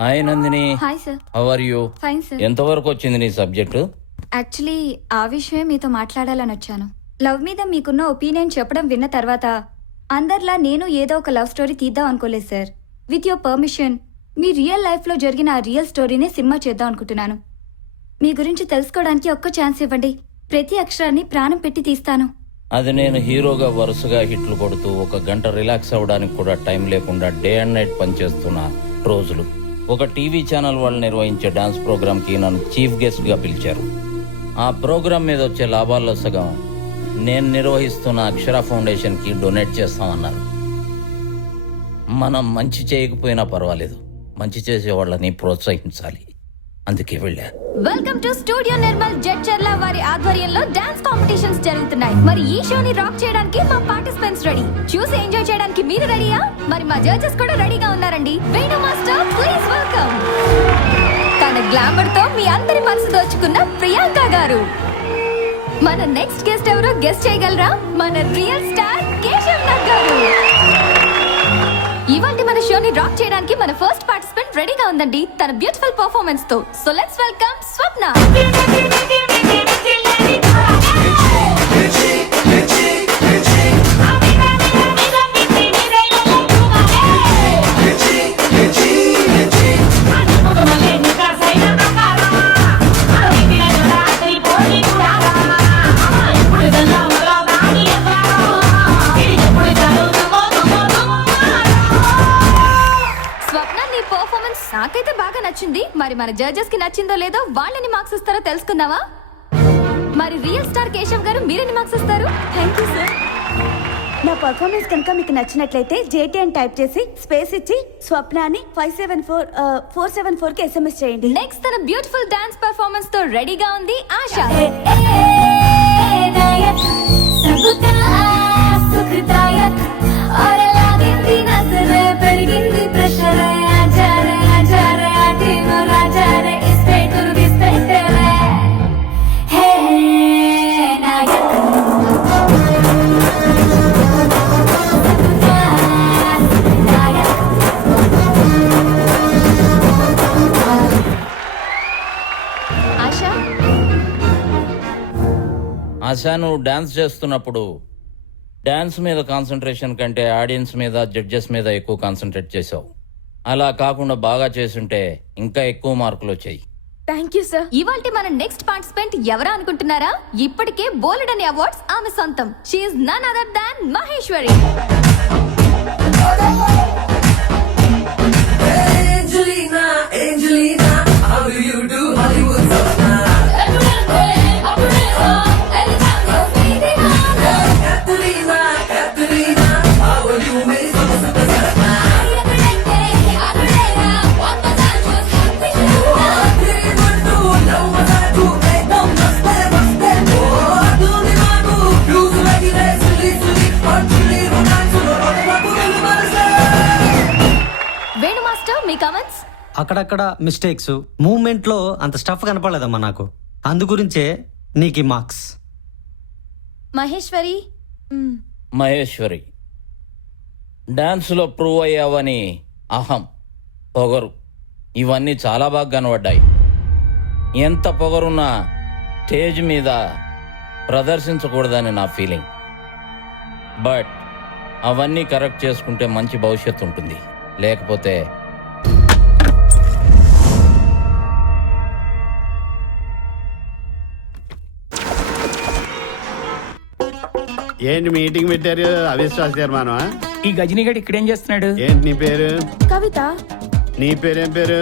Hi Nandini. Hi sir. How are you? Fine sir. ఎంతవరకు వచ్చింది నీ సబ్జెక్టు? యాక్చువల్లీ ఆ విషయమే మీతో మాట్లాడాలని వచ్చాను. లవ్ మీద మీకున్న ఒపీనియన్ చెప్పడం విన్న తర్వాత అందరిలా నేను ఏదో ఒక లవ్ స్టోరీ తీద్దాం అనుకోలేదు sir. With your permission me real లైఫ్లో జరిగిన ఆ రియల్ స్టోరీనే సినిమా చేద్దాం అనుకుంటున్నాను. మీ గురించి తెలుసుకోవడానికి ఒక్క ఛాన్స్ ఇవ్వండి. ప్రతి అక్షరాన్ని ప్రాణం పెట్టి తీస్తాను. అది నేను హీరోగా వరుసగా హిట్లు కొడుతూ 1 గంట రిలాక్స్ అవ్వడానికి కూడా టైం లేకుండా డే అండ్ నైట్ పనిచేస్తున్న రోజులు. ఒక టీవీ ఛానల్ వాళ్ళు నిర్వహించే డాన్స్ ప్రోగ్రామ్కి నన్ను చీఫ్ గెస్ట్గా పిలిచారు. ఆ ప్రోగ్రామ్ మీద వచ్చే లాభాల్లో సగం నేను నిర్వహిస్తున్న అక్షర ఫౌండేషన్కి డొనేట్ చేస్తామన్నారు. మనం మంచి చేయకపోయినా పర్వాలేదు, మంచి చేసే వాళ్ళని ప్రోత్సహించాలి. అందుకే వెళ్ళా. Welcome to studio Nirmal Jadcherla వారి ఆధ్వర్యంలో డాన్స్ కాంపిటీషన్స్ జరుగుతున్నాయి. మరి ఈ షోని రాక్ చేయడానికి మా పార్టిసిపెంట్స్ రెడీ. చూసి ఎంజాయ్ చేయడానికి మీరు రెడీయా? మరి మా జడ్జెస్ కూడా రెడీగా ఉన్నారండి. Venu master please welcome. తన గ్లామర్ తో మీ అందరి మనసు దోచుకున్న ప్రియాంక గారు. మన నెక్స్ట్ గెస్ట్ ఎవరో గెస్ట్ చేయగలరా? మన రియల్ స్టార్ కేశవ్ నాగ్ గారు. ఇవాల్టి మన షోని రాక్ చేయడానికి మన ఫస్ట్ పార్టిసిపెంట్ రెడీగా ఉందండి తన బ్యూటిఫుల్ పర్ఫార్మెన్స్ తో. సో లెట్స్ వెల్కమ్ స్వప్న. నాకైతే బాగా నచ్చింది. మరి మన జడ్జెస్ కి నచ్చిందో లేదో వాళ్ళని మార్క్స్ ఇస్తారో తెలుసుకుందామా? మరి రియల్ స్టార్ కేశవ్ గారు మీరెన్ని మార్క్స్ ఇస్తారు? Thank you sir. నా పర్ఫార్మెన్స్ కనుక మీకు నచ్చినట్లయితే జేటీ అని టైప్ చేసి స్పేస్ ఇచ్చి స్వప్న అని 574474 కి SMS చేయండి. నెక్స్ట్ తన బ్యూటిఫుల్ డాన్స్ పర్ఫార్మెన్స్ తో రెడీగా ఉంది ఆశ. ఆశా, నువ్వు డాన్స్ చేస్తున్నప్పుడు డాన్స్ మీద కాన్సన్ట్రేషన్ కంటే ఆడియన్స్ మీద, జడ్జెస్ మీద ఎక్కువ కాన్సన్ట్రేట్ చేసావు. అలా కాకుండా బాగా చేసుంటే ఇంకా ఎక్కువ మార్కులు వచ్చాయి. Thank you sir. ఇవాల్టి మన నెక్స్ట్ పార్టిసిపెంట్ ఎవరా అనుకుంటున్నారా? ఇప్పటికే బోలెడని అవార్డ్స్ ఆమె సొంతం. She is none other than Maheshwari. అక్కడక్కడ మిస్టేక్స్, మూవ్మెంట్ లో అంత స్టఫ్ కనపడలేదమ్మా నాకు. అందు గురించే నీకు మార్క్స్. మహేశ్వరి, డాన్స్లో ప్రూవ్ అయ్యావని అహం, పొగరు ఇవన్నీ చాలా బాగా కనబడ్డాయి. ఎంత పొగరున్నా స్టేజ్ మీద ప్రదర్శించకూడదని నా ఫీలింగ్. బట్ అవన్నీ కరెక్ట్ చేసుకుంటే మంచి భవిష్యత్తు ఉంటుంది. లేకపోతే ఏంటి మీటింగ్ పెట్టారు? అవిశ్వాస తీర్మానమా? ఈ గజనీగడ్ ఇక్కడ ఏం చేస్తున్నాడు? ఏంటి నీ పేరు? కవిత. నీ పేరేం పేరు?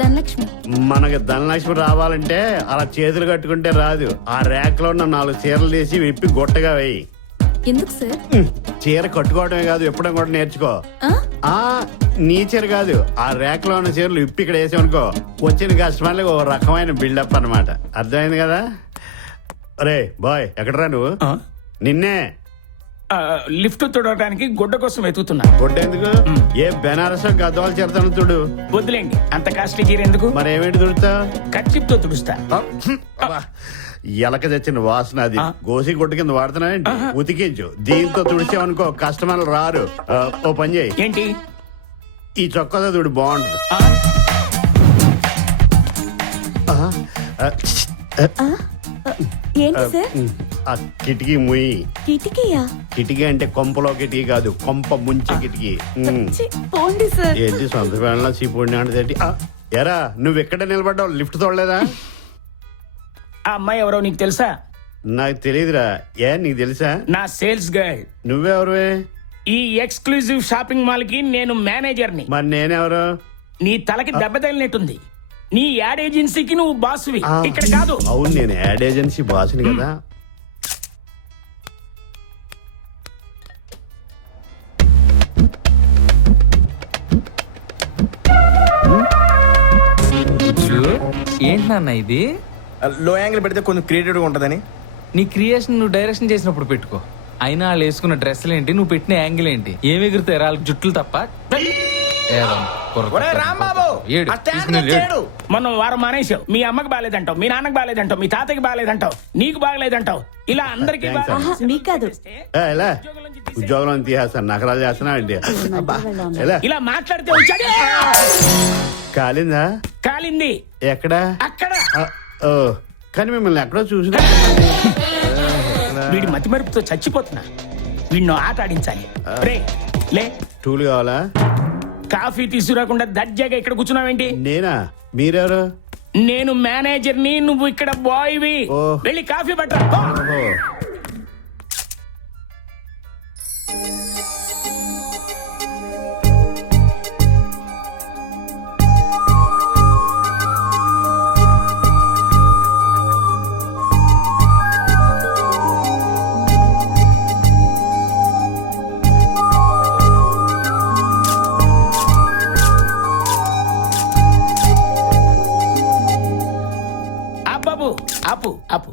ధనలక్ష్మి. మనకి ధనలక్ష్మి రావాలంటే అలా చేతులు కట్టుకుంటే రాదు. ఆ ర్యాక్ లో ఉన్న 4 చీరలు తీసి విప్పి గుట్టగా వేయి. ఎందుకు సార్? చీర కట్టుకోవడమే కాదు, ఎప్పుడో కూడా నేర్చుకో. నీ చీర కాదు, ఆ ర్యాక్ లో ఉన్న చీరలు విప్పి ఇక్కడ వేసామనుకో, వచ్చిన కస్టమర్లకు ఒక రకమైన బిల్డప్ అన్నమాట. అర్థమైంది కదా? అరే బాయ్, ఎక్కడరా నువ్వు? నిన్నే లిఫ్ట్ తుడవడానికి గుడ్డ కోసం వెతుకుతున్నా. గుడ్డ ఎందుకు? ఏ బెనారస్ గద్వాలు చేరతాను తుడు. వద్దులేండి, అంత కాస్ట్లీ చీర ఎందుకు? మరి ఏమేంటి తుడుతా? కర్చీప్తో తుడుస్తా. ఎలక తెచ్చిన వాసన అది. గోసి గుడ్డ కింద వాడుతున్నాయండి. ఉతికించు, దీంతో తుడిచావనుకో కస్టమర్లు రారు. ఓ పని చేయి, ఏంటి? ఈ చొక్కాతో తుడు, బాగుంటుంది. ఏంటి సార్ ఆ కిటికీ ముయ్యి. కిటికీయా? కిటికీ అంటే కొంపలో కిటికీ కాదు, కొంప ముంచే కిటికీ. ఛీ, పోండి సార్. ఏంటి సొంత వేళ చీపుడిని అంటే ఎరా నువ్వు ఎక్కడ నిలబడ్డావు? లిఫ్ట్ తోడలేదా? ఆ అమ్మాయి ఎవరో నీకు తెలుసా? నాకు తెలియదురా. నీకు తెలుసా? నా సేల్స్ గర్ల్. నువ్వెవరువే? ఈ ఎక్స్క్లూజివ్ షాపింగ్ మాల్ కి నేను మేనేజర్ని. మరి నేనెవరు? నీ తలకి దెబ్బ తగిలినట్టుంది. నీ యాడ్ ఏజెన్సీకి నువ్వు బాసువి, ఇక్కడ కాదు. అవును, నేను యాడ్ ఏజెన్సీ బాసుని కదా. ఏంటి నాన్న ఇది? లో యాంగిల్ పెడితే కొంచెం క్రియేటివ్గా ఉంటుందని. నీ క్రియేషన్ నువ్వు డైరెక్షన్ చేసినప్పుడు పెట్టుకో. అయినా వాళ్ళు వేసుకున్న డ్రెస్సులు ఏంటి, నువ్వు పెట్టిన యాంగిల్ ఏంటి, ఏమి ఎగురుతాయి వాళ్ళకి జుట్లు తప్ప. మనం వారం మానేసావు. మీ అమ్మకి బాగాలేదంటావు, మీ నాన్నకి బాగాలేదంటావు, మీ తాతకి బాగాలేదంటావు, నీకు బాగాలేదంటావు. ఇలా అందరికి ఆహా, మీకు కాదు. ఎలా ఉద్యోగంలో తీసేస్తాను, నకరాలు చేస్తున్నా అండి. ఇలా మాట్లాడితే వచ్చాడు. కాలిందా? కాలింది. ఎక్కడా? అక్కడ. ఓ, కానీ మిమ్మల్ని ఎక్కడో చూసినా. వీడి మతి మరుపుతో చచ్చిపోతున్నా. వీడిని ఆట ఆడించాలి. రే లే. టూల్ కావాలా? కాఫీ తీసుకురాకుండా దర్జాగా ఇక్కడ కూర్చున్నావేంటి? నేనా? మీరెవరు? నేను మేనేజర్ని, నువ్వు ఇక్కడ బాయ్వి. ఓ. వెళ్ళి కాఫీ పట్టరా. పో. ఓహో. బాబు ఆపు ఆపు.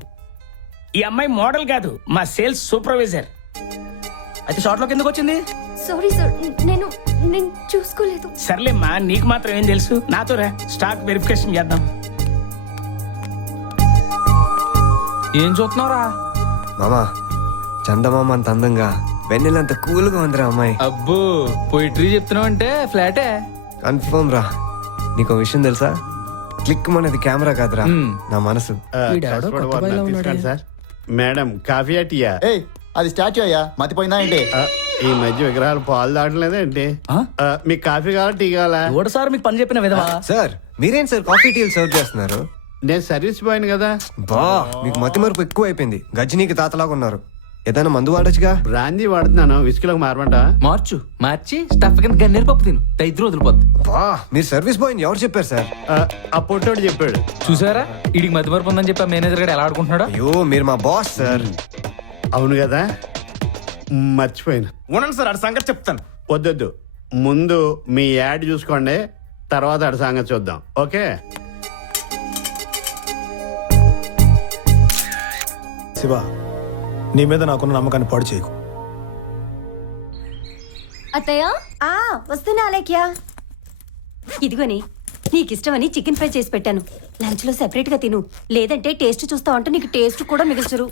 ఈ అమ్మాయి మోడల్ కాదు, మా సేల్స్ సూపర్వైజర్. అయితే షార్ట్ లోకి ఎందుకు వచ్చింది? సారీ సార్, నేను చూసుకోలేదు. సర్లేమ్మా, నీకు మాత్రం ఏం తెలుసు. నాతో రా, స్టాక్ వెరిఫికేషన్ చేద్దాం. ఏం చూస్తున్నావురా? మామా, చందమామ అంత అందంగా, వెన్నెలంత కూల్గా ఉందిరా అమ్మాయి. అబ్బో, పోయిటరీ చెప్తున్నావు అంటే ఫ్లాటే. కన్ఫర్మ్ రా. నీకు విషయం తెలుసా? క్లిక్ మనది కెమెరా కాదురా, నా మనసు. తీసుకోండి సార్. మేడం కాఫీ టీయా? ఏయ్, అది స్టాచ్యూ అయ్యా, మతిపోయిందా ఏంటి? ఈ మధ్య విగ్రహాలు పాలు దాటలేదా ఏంటి? మీకు కాఫీ కావాలా, టీ కావాలా? సార్ మీకు పని చెప్పిన విధవా. సార్ మీరేం సార్ కాఫీ టీలు సర్వ్ చేస్తున్నారు? నేను సర్వీస్ బాయ్ కదా. బా, మీకు మతి మరుపు ఎక్కువ అయిపోయింది. గజనీకి తాతలాగా ఉన్నారు. ఏదైనా మందు వాడొచ్చుగా. బ్రాందీ వాడుతున్నాను, విస్కీలోకి మారమంటా? మార్చి స్టఫ్ కింద గన్నేరు పప్పు తిను, 5 రోజులు పోద్ది. బా, మీరు సర్వీస్ బాయ్ ఎవరు చెప్పారు సార్? ఆ పొట్టోడు చెప్పాడు. చూసారా, ఇడికి మధ్య మరపు ఉందని చెప్పి మేనేజర్ గడు ఎలా ఆడుకుంటున్నాడు. అయ్యో, మీరు మా బాస్ సార్. అవును కదా, మర్చిపోయాను. ఉండండి సార్, అది సంగతి చెప్తాను. వద్దొద్దు, ముందు మీ యాడ్ చూసుకోండి, తర్వాత అడి సంగతి చూద్దాం. ఓకే? శివ, నీ మీద నాకున్న నమ్మకాన్ని పాడు చేయకు. అత్తయ్య, వస్తున్నా అలేఖ్యా. ఇదిగోని, నీకిష్టమని చికెన్ ఫ్రై చేసి పెట్టాను. లంచ్ లో సెపరేట్ గా తిను, లేదంటే టేస్ట్ చూస్తావంటే నీకు టేస్ట్ కూడా మిగిల్చరు.